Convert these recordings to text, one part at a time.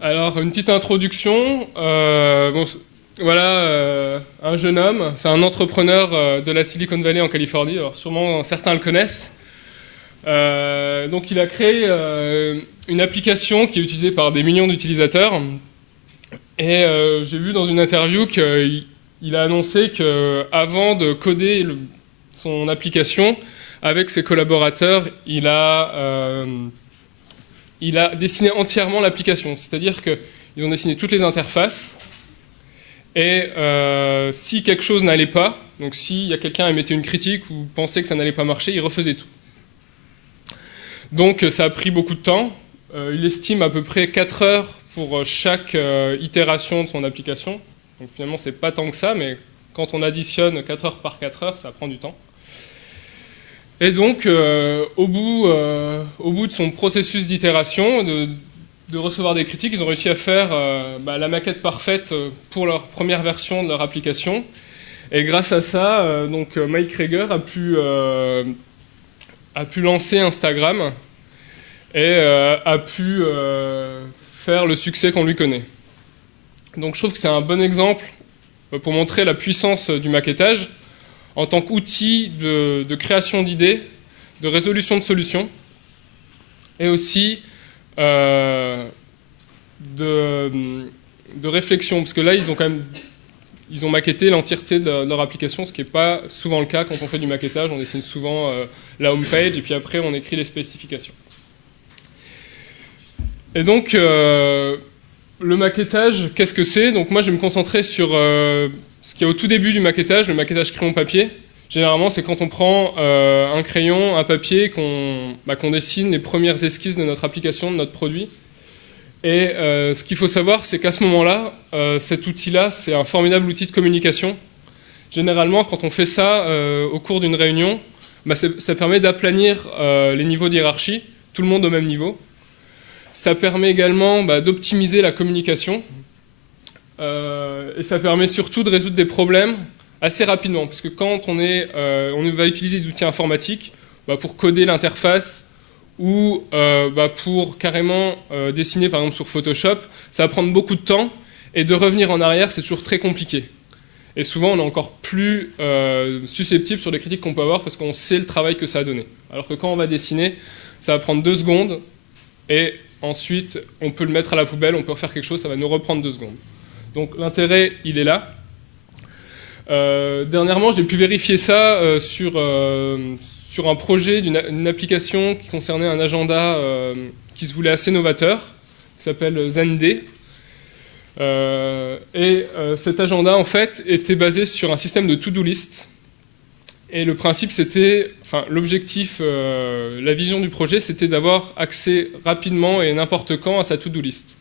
Alors, une petite introduction. Voilà, un jeune homme, c'est un entrepreneur de la Silicon Valley en Californie. Alors, sûrement certains le connaissent. Donc, il a créé une application qui est utilisée par des millions d'utilisateurs. Et j'ai vu dans une interview qu'il a annoncé qu'avant de coder son application, avec ses collaborateurs, il a dessiné entièrement l'application. C'est-à-dire qu'ils ont dessiné toutes les interfaces. Et si quelque chose n'allait pas, donc s'il y a quelqu'un qui émettait une critique ou pensait que ça n'allait pas marcher, il refaisait tout. Donc ça a pris beaucoup de temps. Il estime à peu près 4 heures pour chaque itération de son application. Donc finalement, c'est pas tant que ça, mais quand on additionne 4 heures par 4 heures, ça prend du temps. Et donc, au bout de son processus d'itération, de recevoir des critiques, ils ont réussi à faire la maquette parfaite pour leur première version de leur application. Et grâce à ça, Mike Krieger a pu lancer Instagram et a pu faire le succès qu'on lui connaît. Donc je trouve que c'est un bon exemple pour montrer la puissance du maquettage en tant qu'outil de création d'idées, de résolution de solutions, et aussi de réflexion, parce que là, ils ont maquetté l'entièreté de leur application, ce qui n'est pas souvent le cas quand on fait du maquettage. On dessine souvent la home page, et puis après, on écrit les spécifications. Et donc, le maquettage, qu'est-ce que c'est? Donc moi, je vais me concentrer sur ce qu'il y a au tout début du maquettage, le maquettage crayon-papier. Généralement, c'est quand on prend un crayon, un papier, qu'on dessine les premières esquisses de notre application, de notre produit. Et ce qu'il faut savoir, c'est qu'à ce moment-là, cet outil-là, c'est un formidable outil de communication. Généralement, quand on fait ça au cours d'une réunion, ça permet d'aplanir les niveaux de hiérarchie, tout le monde au même niveau. Ça permet également d'optimiser la communication. Et ça permet surtout de résoudre des problèmes assez rapidement, parce que quand on va utiliser des outils informatiques pour coder l'interface ou pour carrément dessiner par exemple sur Photoshop, ça va prendre beaucoup de temps, et de revenir en arrière, c'est toujours très compliqué. Et souvent, on est encore plus susceptible sur les critiques qu'on peut avoir, parce qu'on sait le travail que ça a donné. Alors que quand on va dessiner, ça va prendre 2 secondes, et ensuite, on peut le mettre à la poubelle, on peut refaire quelque chose, ça va nous reprendre 2 secondes. Donc l'intérêt, il est là. Dernièrement, j'ai pu vérifier ça sur un projet d'une application qui concernait un agenda qui se voulait assez novateur, qui s'appelle Zenday. Cet agenda, en fait, était basé sur un système de to-do list. Et le principe, l'objectif, la vision du projet, c'était d'avoir accès rapidement et n'importe quand à sa to-do list.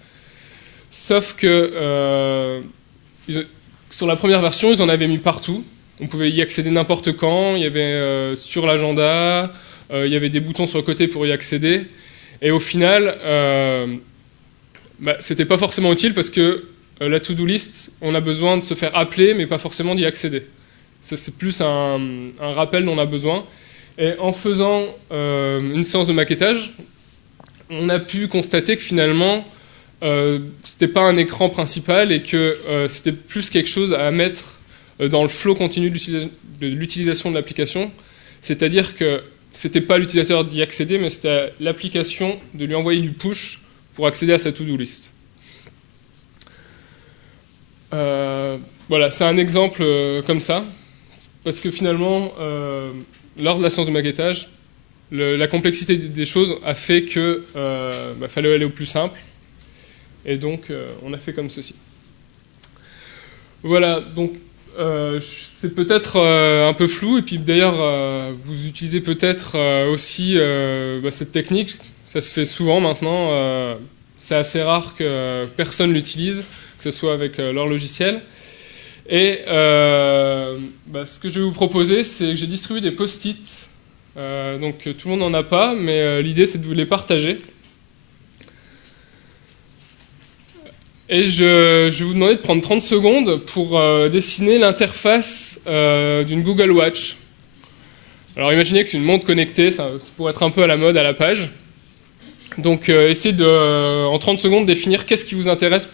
Sauf que sur la première version, ils en avaient mis partout. On pouvait y accéder n'importe quand. Il y avait sur l'agenda, il y avait des boutons sur le côté pour y accéder. Et au final, c'était pas forcément utile, parce que la to-do list, on a besoin de se faire appeler, mais pas forcément d'y accéder. C'est plus un rappel dont on a besoin. Et en faisant une séance de maquettage, on a pu constater que finalement, c'était pas un écran principal, et que c'était plus quelque chose à mettre dans le flow continu de l'utilisation de l'application. C'est-à-dire que c'était pas l'utilisateur d'y accéder, mais c'était à l'application de lui envoyer du push pour accéder à sa to-do list. Voilà, c'est un exemple comme ça, parce que finalement, lors de la séance de maquettage, la complexité des choses a fait qu'il fallait aller au plus simple. Et donc, on a fait comme ceci. Voilà, donc c'est peut-être un peu flou, et puis d'ailleurs, vous utilisez peut-être aussi cette technique. Ça se fait souvent maintenant. C'est assez rare que personne l'utilise, que ce soit avec leur logiciel. Et ce que je vais vous proposer, c'est que j'ai distribué des post-it. Donc tout le monde n'en a pas, mais l'idée, c'est de vous les partager. Et je vais vous demander de prendre 30 secondes pour dessiner l'interface d'une Google Watch. Alors imaginez que c'est une montre connectée, ça pourrait être un peu à la mode à la page. Donc essayez de, en 30 secondes, définir qu'est-ce qui vous intéresse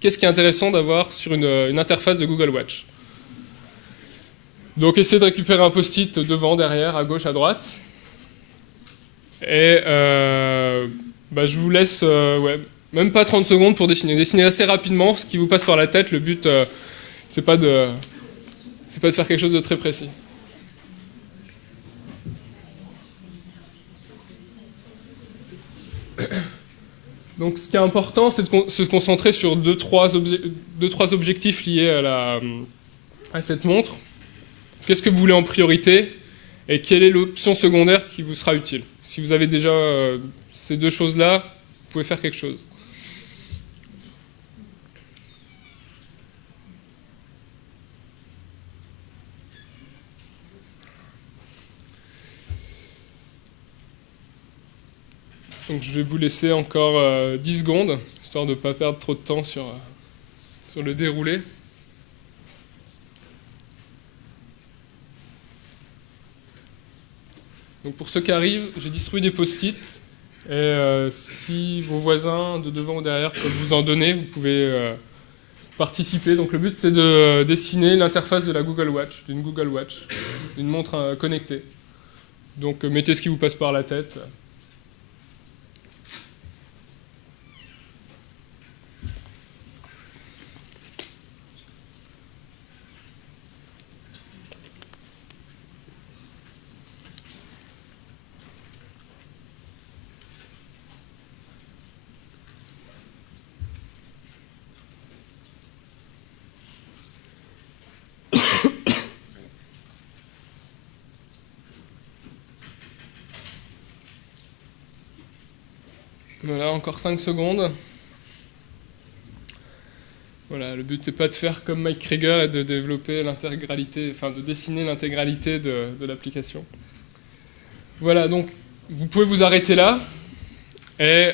qu'est-ce qui est intéressant d'avoir sur une interface de Google Watch. Donc essayez de récupérer un post-it devant, derrière, à gauche, à droite. Et je vous laisse même pas 30 secondes pour dessiner. Dessinez assez rapidement ce qui vous passe par la tête. Le but, c'est pas de faire quelque chose de très précis. Donc ce qui est important, c'est de se concentrer sur deux, trois objectifs liés à cette montre. Qu'est-ce que vous voulez en priorité et quelle est l'option secondaire qui vous sera utile. Si vous avez déjà ces deux choses-là, vous pouvez faire quelque chose. Donc je vais vous laisser encore 10 secondes, histoire de ne pas perdre trop de temps sur le déroulé. Donc pour ceux qui arrivent, j'ai distribué des post-it. Et si vos voisins de devant ou derrière peuvent vous en donner, vous pouvez participer. Donc le but, c'est de dessiner l'interface de la Google Watch, d'une Google Watch, d'une montre connectée. Donc mettez ce qui vous passe par la tête. Voilà, encore 5 secondes. Voilà, le but n'est pas de faire comme Mike Krieger et de développer l'intégralité, enfin de dessiner l'intégralité de l'application. Voilà, donc vous pouvez vous arrêter là. Et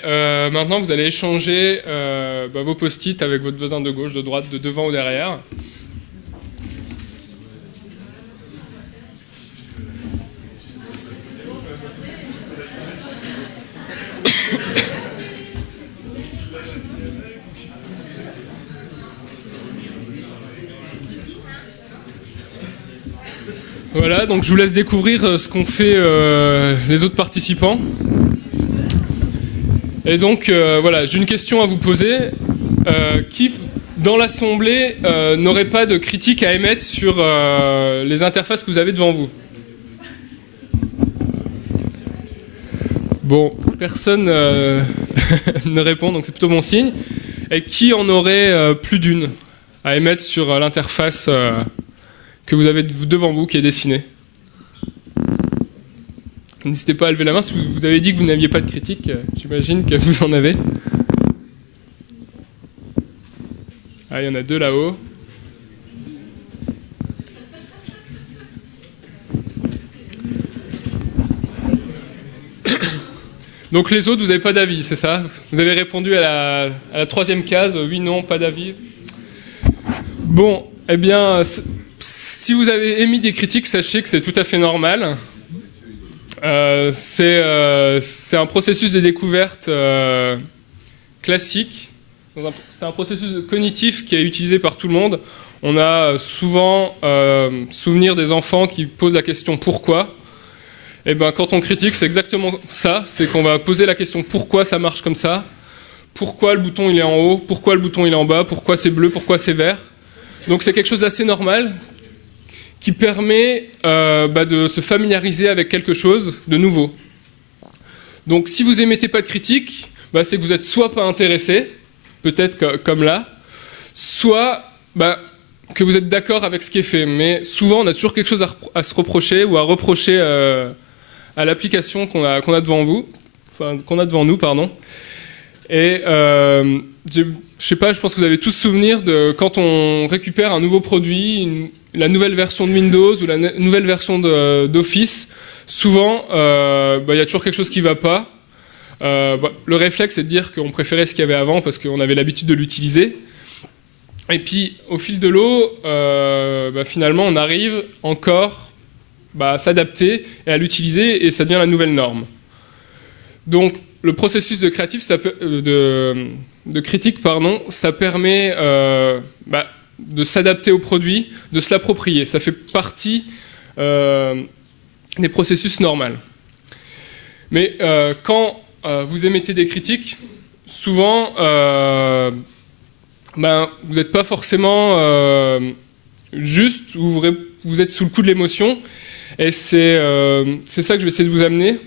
maintenant, vous allez échanger vos post-it avec votre voisin de gauche, de droite, de devant ou derrière. Voilà, donc je vous laisse découvrir ce qu'ont fait les autres participants. Et donc, voilà, j'ai une question à vous poser. Qui, dans l'Assemblée, n'aurait pas de critique à émettre sur les interfaces que vous avez devant vous? Bon, personne ne répond, donc c'est plutôt bon signe. Et qui en aurait plus d'une à émettre sur l'interface que vous avez devant vous, qui est dessinée? N'hésitez pas à lever la main. Si vous avez dit que vous n'aviez pas de critique, j'imagine que vous en avez. Ah, il y en a deux là-haut. Donc les autres, vous n'avez pas d'avis, c'est ça? Vous avez répondu à la troisième case, oui, non, pas d'avis. Bon, eh bien, si vous avez émis des critiques, sachez que c'est tout à fait normal. C'est un processus de découverte classique. C'est un processus cognitif qui est utilisé par tout le monde. On a souvent souvenir des enfants qui posent la question « pourquoi ?». Et ben, quand on critique, c'est exactement ça. C'est qu'on va poser la question « pourquoi ça marche comme ça ? Pourquoi le bouton il est en haut ? Pourquoi le bouton il est en bas ? Pourquoi c'est bleu ? Pourquoi c'est vert ?» Donc c'est quelque chose d'assez normal qui permet de se familiariser avec quelque chose de nouveau. Donc si vous émettez pas de critique, c'est que vous êtes soit pas intéressé, peut-être comme là, soit que vous êtes d'accord avec ce qui est fait. Mais souvent, on a toujours quelque chose à se reprocher ou à reprocher à l'application qu'on a devant nous, pardon. Et je sais pas, je pense que vous avez tous souvenir de quand on récupère un nouveau produit, la nouvelle version de Windows ou la nouvelle version d'Office. Souvent, y a toujours quelque chose qui va pas. Le réflexe, c'est de dire qu'on préférait ce qu'il y avait avant parce qu'on avait l'habitude de l'utiliser. Et puis, au fil de l'eau, finalement, on arrive encore à s'adapter et à l'utiliser, et ça devient la nouvelle norme. Donc, le processus de critique, pardon, ça permet de s'adapter au produit, de se l'approprier. Ça fait partie des processus normaux. Mais quand vous émettez des critiques, souvent, vous n'êtes pas forcément juste, ou vous êtes sous le coup de l'émotion. Et c'est ça que je vais essayer de vous amener,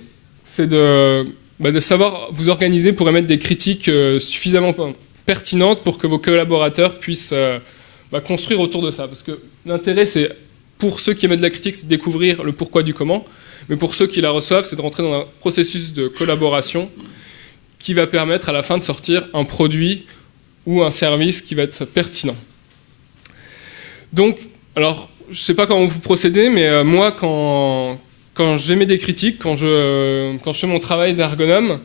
c'est de savoir vous organiser pour émettre des critiques suffisamment pertinentes pour que vos collaborateurs puissent construire autour de ça. Parce que l'intérêt, c'est, pour ceux qui émettent de la critique, c'est de découvrir le pourquoi du comment, mais pour ceux qui la reçoivent, c'est de rentrer dans un processus de collaboration qui va permettre à la fin de sortir un produit ou un service qui va être pertinent. Donc, alors, je ne sais pas comment vous procédez, mais moi, quand j'émets des critiques, quand je fais mon travail d'ergonome,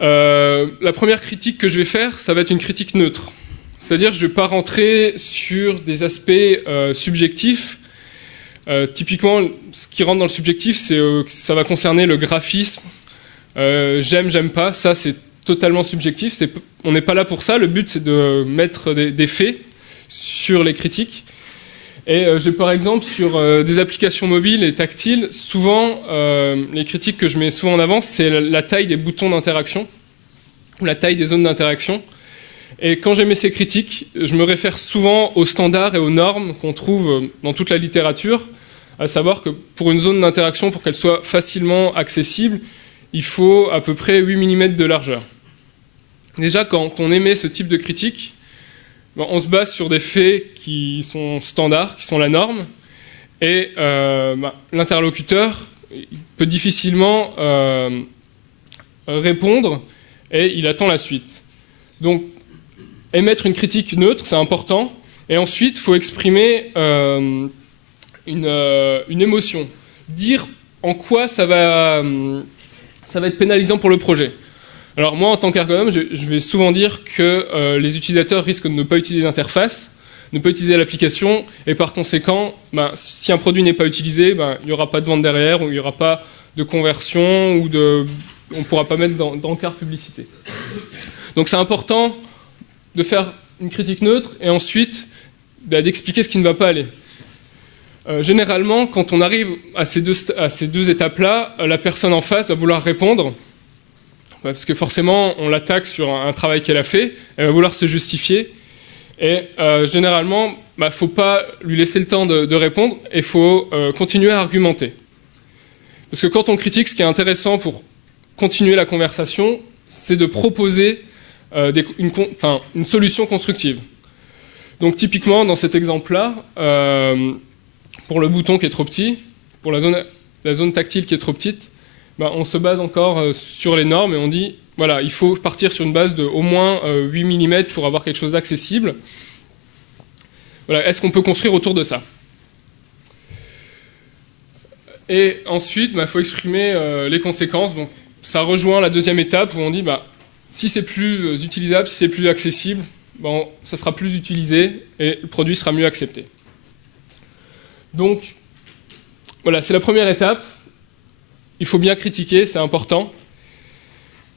la première critique que je vais faire, ça va être une critique neutre. C'est-à-dire que je ne vais pas rentrer sur des aspects subjectifs. Typiquement, ce qui rentre dans le subjectif, ça va concerner le graphisme. J'aime, j'aime pas, ça c'est totalement subjectif. On n'est pas là pour ça, le but c'est de mettre des faits sur les critiques. Et j'ai par exemple sur des applications mobiles et tactiles, souvent les critiques que je mets souvent en avant, c'est la taille des boutons d'interaction, ou la taille des zones d'interaction. Et quand j'émets ces critiques, je me réfère souvent aux standards et aux normes qu'on trouve dans toute la littérature, à savoir que pour une zone d'interaction, pour qu'elle soit facilement accessible, il faut à peu près 8 mm de largeur. Déjà, quand on émet ce type de critique, on se base sur des faits qui sont standards, qui sont la norme, et l'interlocuteur peut difficilement répondre, et il attend la suite. Donc, émettre une critique neutre, c'est important, et ensuite, il faut exprimer une émotion, dire en quoi ça va être pénalisant pour le projet. Alors moi, en tant qu'ergonome, je vais souvent dire que les utilisateurs risquent de ne pas utiliser l'interface, ne pas utiliser l'application, et par conséquent, si un produit n'est pas utilisé, il n'y aura pas de vente derrière, ou il n'y aura pas de conversion, ou on ne pourra pas mettre d'encart publicité. Donc c'est important de faire une critique neutre, et ensuite d'expliquer ce qui ne va pas aller. Généralement, quand on arrive à ces deux étapes-là, la personne en face va vouloir répondre, parce que forcément, on l'attaque sur un travail qu'elle a fait, elle va vouloir se justifier, et généralement, il ne faut pas lui laisser le temps de répondre, et il faut continuer à argumenter. Parce que quand on critique, ce qui est intéressant pour continuer la conversation, c'est de proposer une solution constructive. Donc typiquement, dans cet exemple-là, pour le bouton qui est trop petit, pour la zone tactile qui est trop petite, on se base encore sur les normes et on dit, voilà, il faut partir sur une base de au moins 8 mm pour avoir quelque chose d'accessible. Voilà, est-ce qu'on peut construire autour de ça? Et ensuite, il faut exprimer les conséquences. Donc, ça rejoint la deuxième étape où on dit, si c'est plus utilisable, si c'est plus accessible, ça sera plus utilisé et le produit sera mieux accepté. Donc, voilà, c'est la première étape. Il faut bien critiquer, c'est important.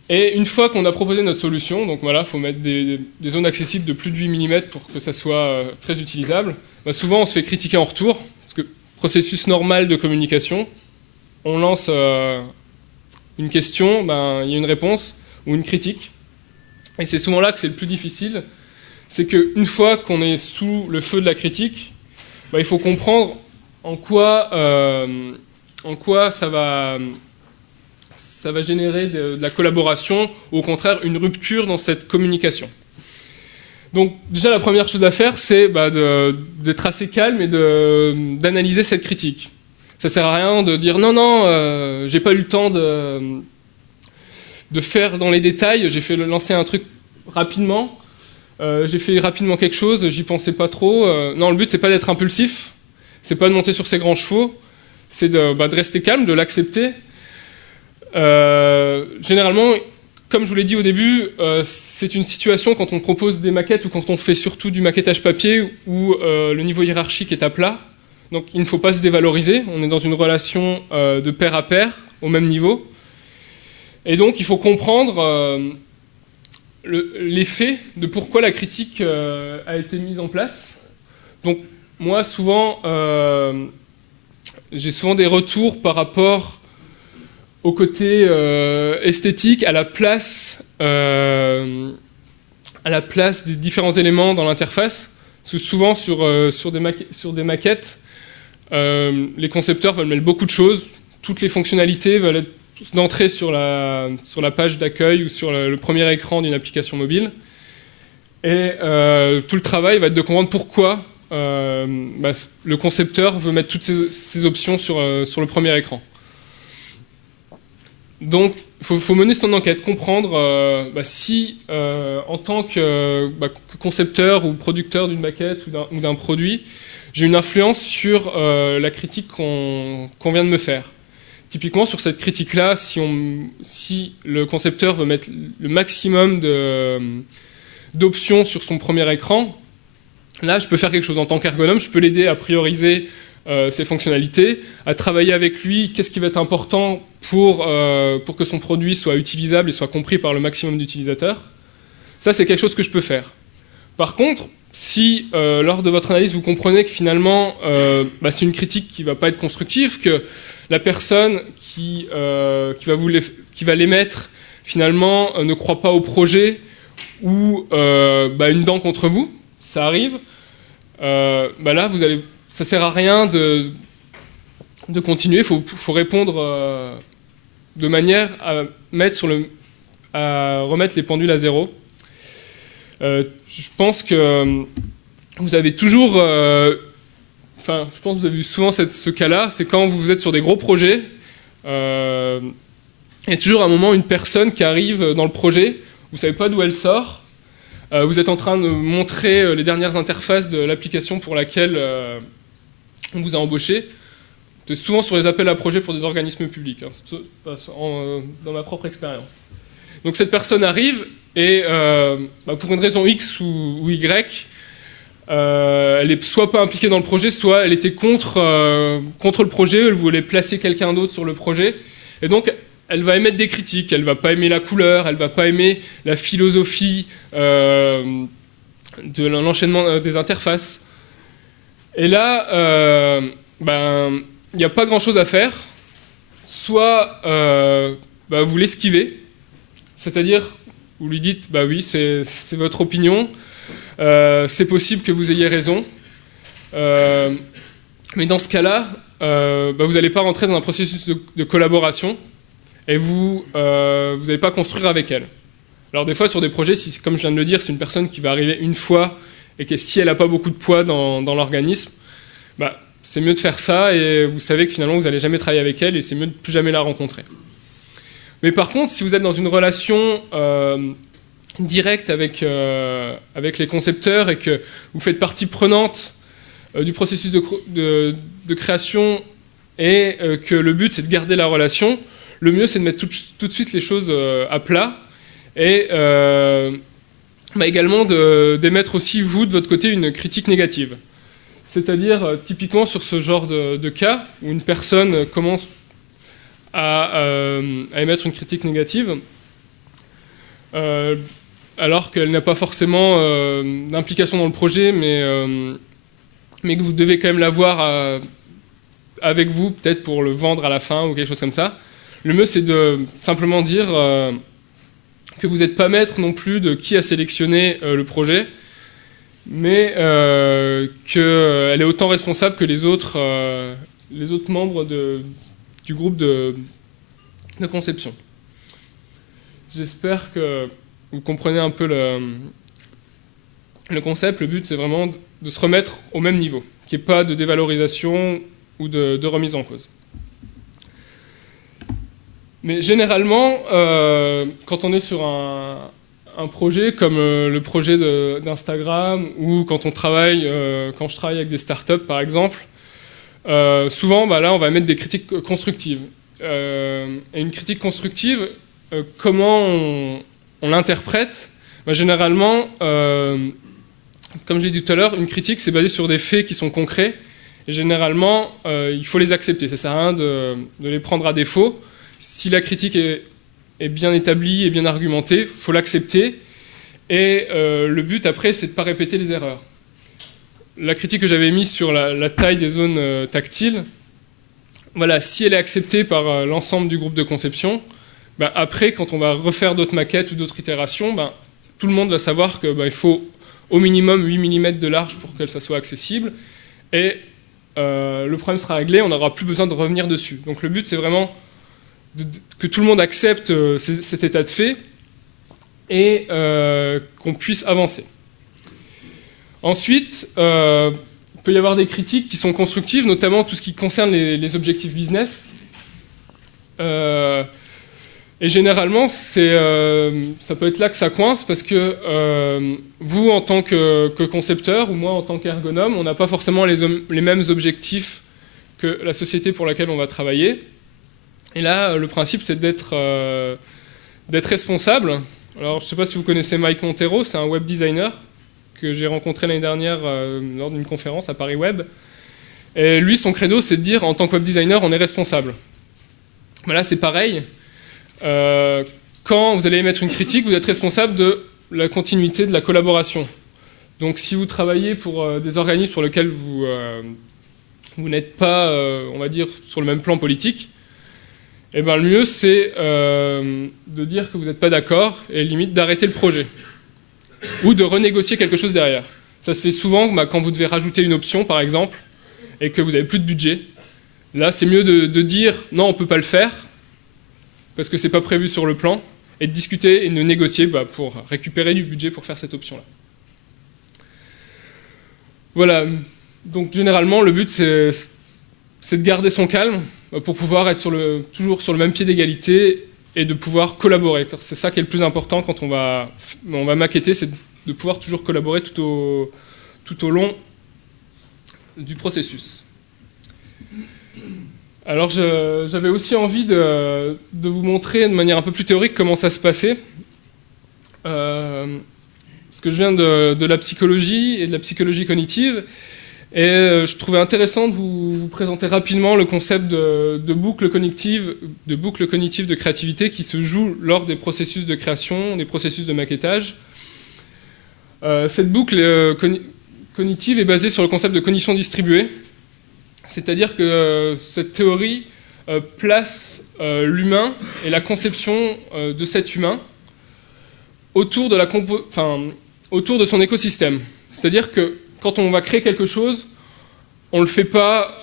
Et une fois qu'on a proposé notre solution, donc voilà, il faut mettre des zones accessibles de plus de 8 mm pour que ça soit très utilisable. Souvent, on se fait critiquer en retour, parce que processus normal de communication, on lance une question, il y a une réponse ou une critique. Et c'est souvent là que c'est le plus difficile. C'est qu'une fois qu'on est sous le feu de la critique, il faut comprendre en quoi ça va générer de la collaboration, ou au contraire une rupture dans cette communication. Donc déjà la première chose à faire, c'est d'être assez calme et d'analyser cette critique. Ça sert à rien de dire non, j'ai pas eu le temps de faire dans les détails, j'ai fait lancer un truc rapidement, j'ai fait rapidement quelque chose, j'y pensais pas trop. Non, le but c'est pas d'être impulsif, c'est pas de monter sur ses grands chevaux, c'est de rester calme, de l'accepter. Généralement, comme je vous l'ai dit au début, c'est une situation quand on propose des maquettes ou quand on fait surtout du maquettage papier où le niveau hiérarchique est à plat. Donc il ne faut pas se dévaloriser, on est dans une relation de pair à pair, au même niveau. Et donc il faut comprendre l'effet de pourquoi la critique a été mise en place. Donc moi souvent, j'ai souvent des retours par rapport au côté esthétique, à la place des différents éléments dans l'interface. Parce que souvent sur des maquettes, les concepteurs veulent mettre beaucoup de choses, toutes les fonctionnalités veulent être d'entrer sur la page d'accueil ou sur le premier écran d'une application mobile. Et tout le travail va être de comprendre pourquoi le concepteur veut mettre toutes ces options sur le premier écran. Donc, il faut mener son enquête, comprendre si, en tant que concepteur ou producteur d'une maquette ou d'un produit, j'ai une influence sur la critique qu'on vient de me faire. Typiquement, sur cette critique-là, si le concepteur veut mettre le maximum d'options sur son premier écran, là, je peux faire quelque chose en tant qu'ergonome, je peux l'aider à prioriser ses fonctionnalités, à travailler avec lui, qu'est-ce qui va être important pour que son produit soit utilisable et soit compris par le maximum d'utilisateurs. Ça, c'est quelque chose que je peux faire. Par contre, si lors de votre analyse, vous comprenez que finalement, c'est une critique qui ne va pas être constructive, que la personne qui va l'émettre, finalement, ne croit pas au projet ou une dent contre vous, ça arrive, là, ça ne sert à rien de continuer, il faut répondre de manière à remettre les pendules à zéro. Je pense que vous avez toujours... je pense que vous avez eu souvent ce cas-là, c'est quand vous êtes sur des gros projets, il y a toujours à un moment une personne qui arrive dans le projet, vous ne savez pas d'où elle sort, vous êtes en train de montrer les dernières interfaces de l'application pour laquelle on vous a embauché. C'est souvent sur les appels à projets pour des organismes publics, dans ma propre expérience. Donc cette personne arrive et pour une raison X ou Y, elle n'est soit pas impliquée dans le projet, soit elle était contre le projet, elle voulait placer quelqu'un d'autre sur le projet. Et donc elle va émettre des critiques, elle ne va pas aimer la couleur, elle ne va pas aimer la philosophie de l'enchaînement des interfaces. Et là, il n'y a pas grand-chose à faire. Soit vous l'esquivez, c'est-à-dire vous lui dites « oui, c'est votre opinion, c'est possible que vous ayez raison, mais dans ce cas-là, vous n'allez pas rentrer dans un processus de collaboration et vous n'allez pas construire avec elle. » Alors des fois, sur des projets, comme je viens de le dire, c'est une personne qui va arriver une fois et que si elle n'a pas beaucoup de poids dans l'organisme, c'est mieux de faire ça et vous savez que finalement vous n'allez jamais travailler avec elle et c'est mieux de ne plus jamais la rencontrer. Mais par contre, si vous êtes dans une relation directe avec les concepteurs et que vous faites partie prenante du processus de création et que le but c'est de garder la relation, le mieux c'est de mettre tout de suite les choses à plat et également d'émettre aussi vous de votre côté une critique négative. C'est-à-dire, typiquement sur ce genre de cas, où une personne commence à émettre une critique négative, alors qu'elle n'a pas forcément d'implication dans le projet, mais que vous devez quand même l'avoir avec vous, peut-être pour le vendre à la fin ou quelque chose comme ça. Le mieux, c'est de simplement dire que vous n'êtes pas maître non plus de qui a sélectionné le projet, mais qu'elle est autant responsable que les autres membres du groupe de conception. J'espère que vous comprenez un peu le concept. Le but, c'est vraiment de se remettre au même niveau, qu'il n'y ait pas de dévalorisation ou de remise en cause. Mais généralement, quand on est sur un projet comme le projet d'Instagram ou quand je travaille avec des startups par exemple, souvent là on va mettre des critiques constructives. Et une critique constructive, comment on l'interprète? Généralement, comme je l'ai dit tout à l'heure, une critique c'est basé sur des faits qui sont concrets et généralement il faut les accepter. Ça sert à rien de les prendre à défaut. Si la critique est est bien établi et bien argumenté, il faut l'accepter. Et le but après, c'est de ne pas répéter les erreurs. La critique que j'avais mise sur la taille des zones tactiles, voilà, si elle est acceptée par l'ensemble du groupe de conception, ben après, quand on va refaire d'autres maquettes ou d'autres itérations, ben, tout le monde va savoir qu'il ben, faut au minimum 8 mm de large pour que ça soit accessible. Et le problème sera réglé, on n'aura plus besoin de revenir dessus. Donc le but, c'est vraiment que tout le monde accepte cet état de fait et qu'on puisse avancer. Ensuite, il peut y avoir des critiques qui sont constructives, notamment tout ce qui concerne les objectifs business. Et généralement, ça peut être là que ça coince, parce que vous, en tant que concepteur, ou moi, en tant qu'ergonome, on n'a pas forcément les mêmes objectifs que la société pour laquelle on va travailler. Et là, le principe, c'est d'être responsable. Alors, je ne sais pas si vous connaissez Mike Montero, c'est un web designer que j'ai rencontré l'année dernière lors d'une conférence à Paris Web. Et lui, son credo, c'est de dire, en tant que web designer, on est responsable. Mais là, c'est pareil. Quand vous allez émettre une critique, vous êtes responsable de la continuité de la collaboration. Donc, si vous travaillez pour des organismes pour lesquels vous n'êtes pas, on va dire, sur le même plan politique, eh ben, le mieux, c'est de dire que vous n'êtes pas d'accord et limite d'arrêter le projet. Ou de renégocier quelque chose derrière. Ça se fait souvent quand vous devez rajouter une option, par exemple, et que vous n'avez plus de budget. Là, c'est mieux de dire « non, on ne peut pas le faire », parce que ce n'est pas prévu sur le plan, et de discuter et de négocier pour récupérer du budget pour faire cette option-là. Voilà. Donc, généralement, le but, c'est de garder son calme pour pouvoir être toujours sur le même pied d'égalité et de pouvoir collaborer. Car c'est ça qui est le plus important quand on va maqueter, c'est de pouvoir toujours collaborer tout au long du processus. Alors j'avais aussi envie de vous montrer de manière un peu plus théorique comment ça se passait. Parce que je viens de la psychologie et de la psychologie cognitive. Et je trouvais intéressant de vous présenter rapidement le concept de boucle cognitive de créativité qui se joue lors des processus de création, des processus de maquettage. Cette boucle cognitive est basée sur le concept de cognition distribuée, c'est-à-dire que cette théorie place l'humain et la conception de cet humain autour de son écosystème. C'est-à-dire que quand on va créer quelque chose, on ne le fait pas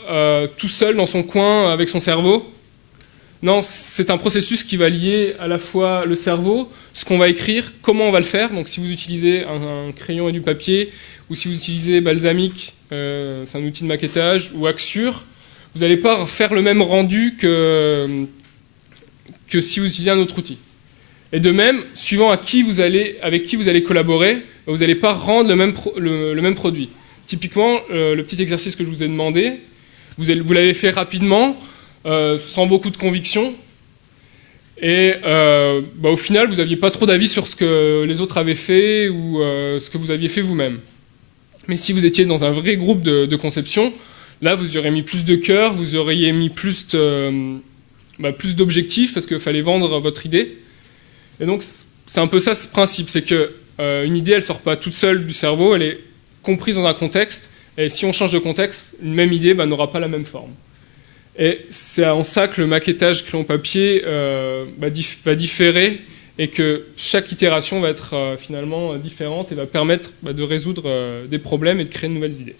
tout seul dans son coin avec son cerveau. Non, c'est un processus qui va lier à la fois le cerveau, ce qu'on va écrire, comment on va le faire. Donc si vous utilisez un crayon et du papier, ou si vous utilisez Balsamiq, c'est un outil de maquettage, ou Axure, vous n'allez pas faire le même rendu que si vous utilisez un autre outil. Et de même, suivant avec qui vous allez collaborer, vous n'allez pas rendre le même produit. Typiquement, le petit exercice que je vous ai demandé, vous l'avez fait rapidement, sans beaucoup de conviction, et au final, vous n'aviez pas trop d'avis sur ce que les autres avaient fait ou ce que vous aviez fait vous-même. Mais si vous étiez dans un vrai groupe de conception, là, vous y auriez mis plus de cœur, vous auriez mis plus d'objectifs, parce qu'il fallait vendre votre idée. Et donc, c'est un peu ça ce principe, c'est qu'une idée, elle ne sort pas toute seule du cerveau, elle est comprise dans un contexte, et si on change de contexte, une même idée n'aura pas la même forme. Et c'est en ça que le maquettage crayon papier va différer, et que chaque itération va être finalement différente, et va permettre de résoudre des problèmes et de créer de nouvelles idées.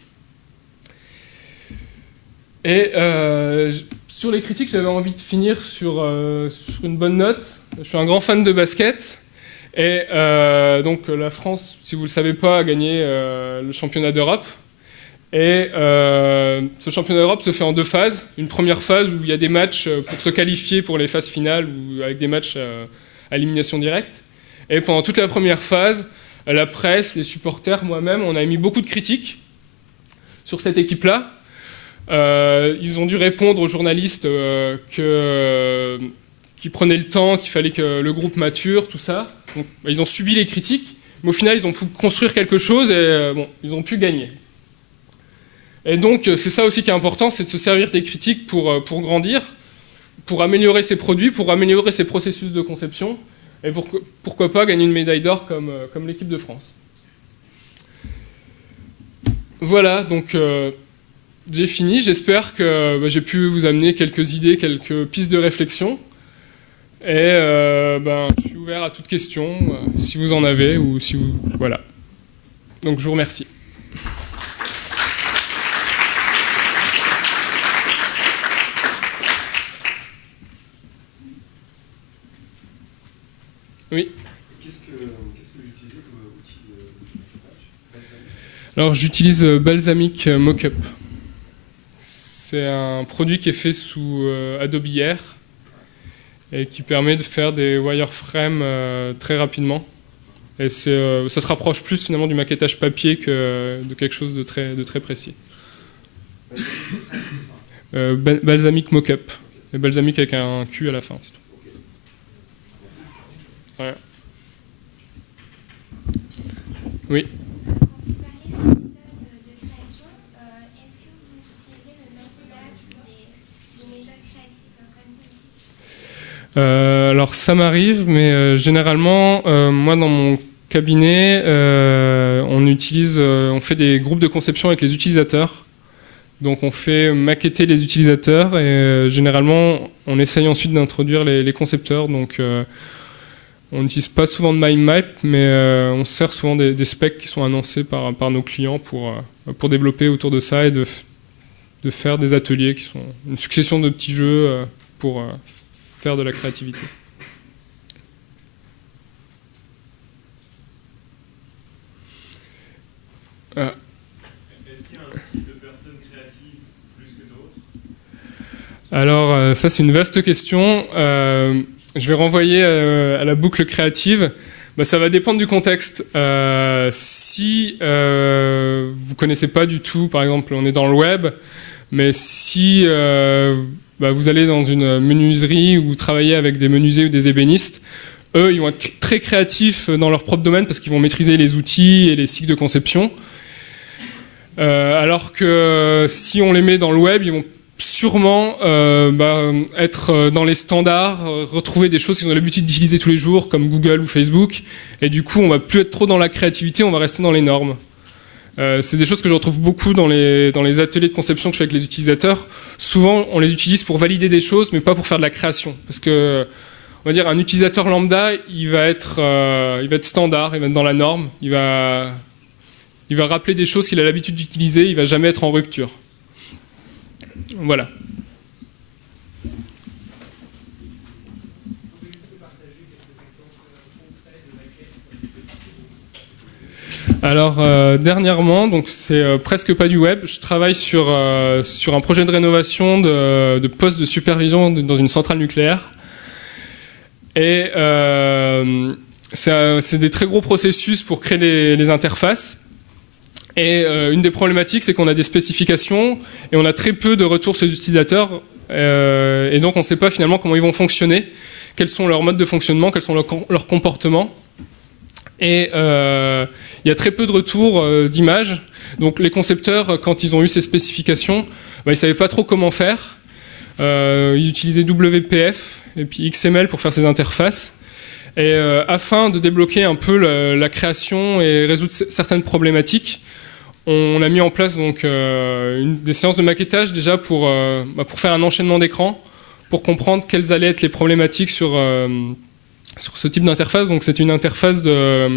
Et sur les critiques, j'avais envie de finir sur une bonne note. Je suis un grand fan de basket. Et donc la France, si vous ne le savez pas, a gagné le championnat d'Europe. Et ce championnat d'Europe se fait en 2 phases. Une première phase où il y a des matchs pour se qualifier pour les phases finales, ou avec des matchs à élimination directe. Et pendant toute la première phase, la presse, les supporters, moi-même, on a émis beaucoup de critiques sur cette équipe-là. Ils ont dû répondre aux journalistes qui prenaient le temps, qu'il fallait que le groupe mature, tout ça. Donc, ils ont subi les critiques, mais au final, ils ont pu construire quelque chose et ils ont pu gagner. Et donc, c'est ça aussi qui est important, c'est de se servir des critiques pour grandir, pour améliorer ses produits, pour améliorer ses processus de conception, et pourquoi pas gagner une médaille d'or comme l'équipe de France. Voilà, donc j'ai fini. J'espère que j'ai pu vous amener quelques idées, quelques pistes de réflexion. Et je suis ouvert à toute question, si vous en avez, ou si vous... Voilà. Donc je vous remercie. Oui. Qu'est-ce que vous utilisez comme outil de maquettage ? Alors j'utilise Balsamiq Mockup. C'est un produit qui est fait sous Adobe Air et qui permet de faire des wireframes très rapidement. Et ça se rapproche plus finalement du maquettage papier que de quelque chose de très précis. Balsamiq Mockup. Et Balsamiq avec un Q à la fin, c'est tout. Ouais. Oui. Alors ça m'arrive, mais généralement, moi dans mon cabinet, on fait des groupes de conception avec les utilisateurs. Donc on fait maqueter les utilisateurs et généralement on essaye ensuite d'introduire les concepteurs. Donc on n'utilise pas souvent de mind map, mais on sert souvent des specs qui sont annoncés par nos clients pour développer autour de ça et de faire des ateliers qui sont une succession de petits jeux pour faire de la créativité. Est-ce qu'il y a un type de personne créative plus que d'autres ? Alors ça c'est une vaste question. Je vais renvoyer à la boucle créative. Ça va dépendre du contexte. Si vous ne connaissez pas du tout, par exemple, on est dans le web, mais si vous allez dans une menuiserie ou vous travaillez avec des menuisiers ou des ébénistes, eux, ils vont être très créatifs dans leur propre domaine parce qu'ils vont maîtriser les outils et les cycles de conception. Alors que si on les met dans le web, ils vont sûrement être dans les standards, retrouver des choses qu'ils ont l'habitude d'utiliser tous les jours, comme Google ou Facebook, et du coup on va plus être trop dans la créativité, on va rester dans les normes. C'est des choses que je retrouve beaucoup dans les ateliers de conception que je fais avec les utilisateurs. Souvent on les utilise pour valider des choses, mais pas pour faire de la création, parce que on va dire un utilisateur lambda, il va être standard, il va être dans la norme, il va rappeler des choses qu'il a l'habitude d'utiliser, il va jamais être en rupture. Voilà. Alors dernièrement, donc c'est presque pas du web, je travaille sur un projet de rénovation de poste de supervision dans une centrale nucléaire. Et c'est des très gros processus pour créer les interfaces. Et une des problématiques, c'est qu'on a des spécifications et on a très peu de retours sur les utilisateurs. Et donc on ne sait pas finalement comment ils vont fonctionner, quels sont leurs modes de fonctionnement, quels sont leurs comportements. Et il y a très peu de retours d'images. Donc les concepteurs, quand ils ont eu ces spécifications, ils ne savaient pas trop comment faire. Ils utilisaient WPF et puis XML pour faire ces interfaces. Et afin de débloquer un peu la création et résoudre certaines problématiques, on a mis en place donc des séances de maquettage déjà pour faire un enchaînement d'écran, pour comprendre quelles allaient être les problématiques sur ce type d'interface. Donc c'est une interface de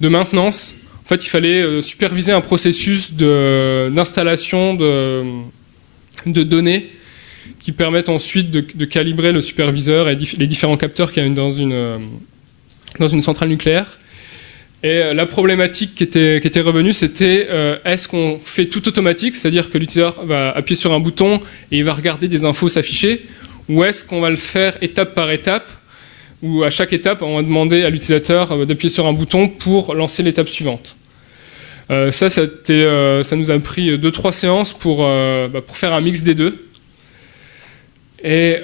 maintenance. En fait, il fallait superviser un processus d'installation de données qui permettent ensuite de calibrer le superviseur et les différents capteurs qu'il y a dans une centrale nucléaire. Et la problématique qui était revenue, c'était est-ce qu'on fait tout automatique, c'est-à-dire que l'utilisateur va appuyer sur un bouton et il va regarder des infos s'afficher, ou est-ce qu'on va le faire étape par étape, où à chaque étape, on va demander à l'utilisateur d'appuyer sur un bouton pour lancer l'étape suivante. Ça nous a pris 2-3 séances pour faire un mix des deux. Et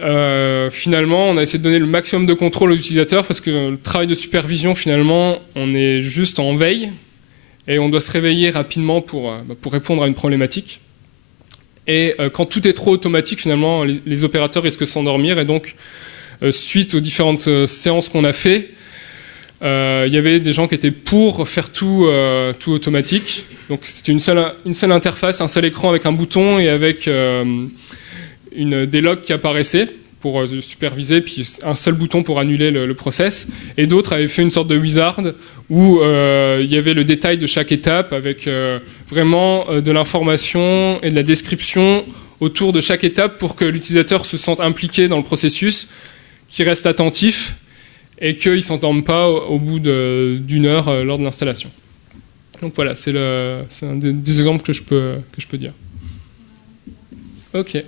finalement, on a essayé de donner le maximum de contrôle aux utilisateurs parce que le travail de supervision, finalement, on est juste en veille et on doit se réveiller rapidement pour répondre à une problématique. Et quand tout est trop automatique, finalement, les opérateurs risquent de s'endormir. Et donc, suite aux différentes séances qu'on a fait, il y avait des gens qui étaient pour faire tout automatique. Donc c'était une seule interface, un seul écran avec un bouton et avec des logs qui apparaissaient pour superviser, puis un seul bouton pour annuler le process. Et d'autres avaient fait une sorte de wizard où il y avait le détail de chaque étape avec vraiment de l'information et de la description autour de chaque étape pour que l'utilisateur se sente impliqué dans le processus, qu'il reste attentif et qu'il ne s'endorme pas au bout d'une heure lors de l'installation. Donc voilà, c'est un des exemples que je peux dire. Ok.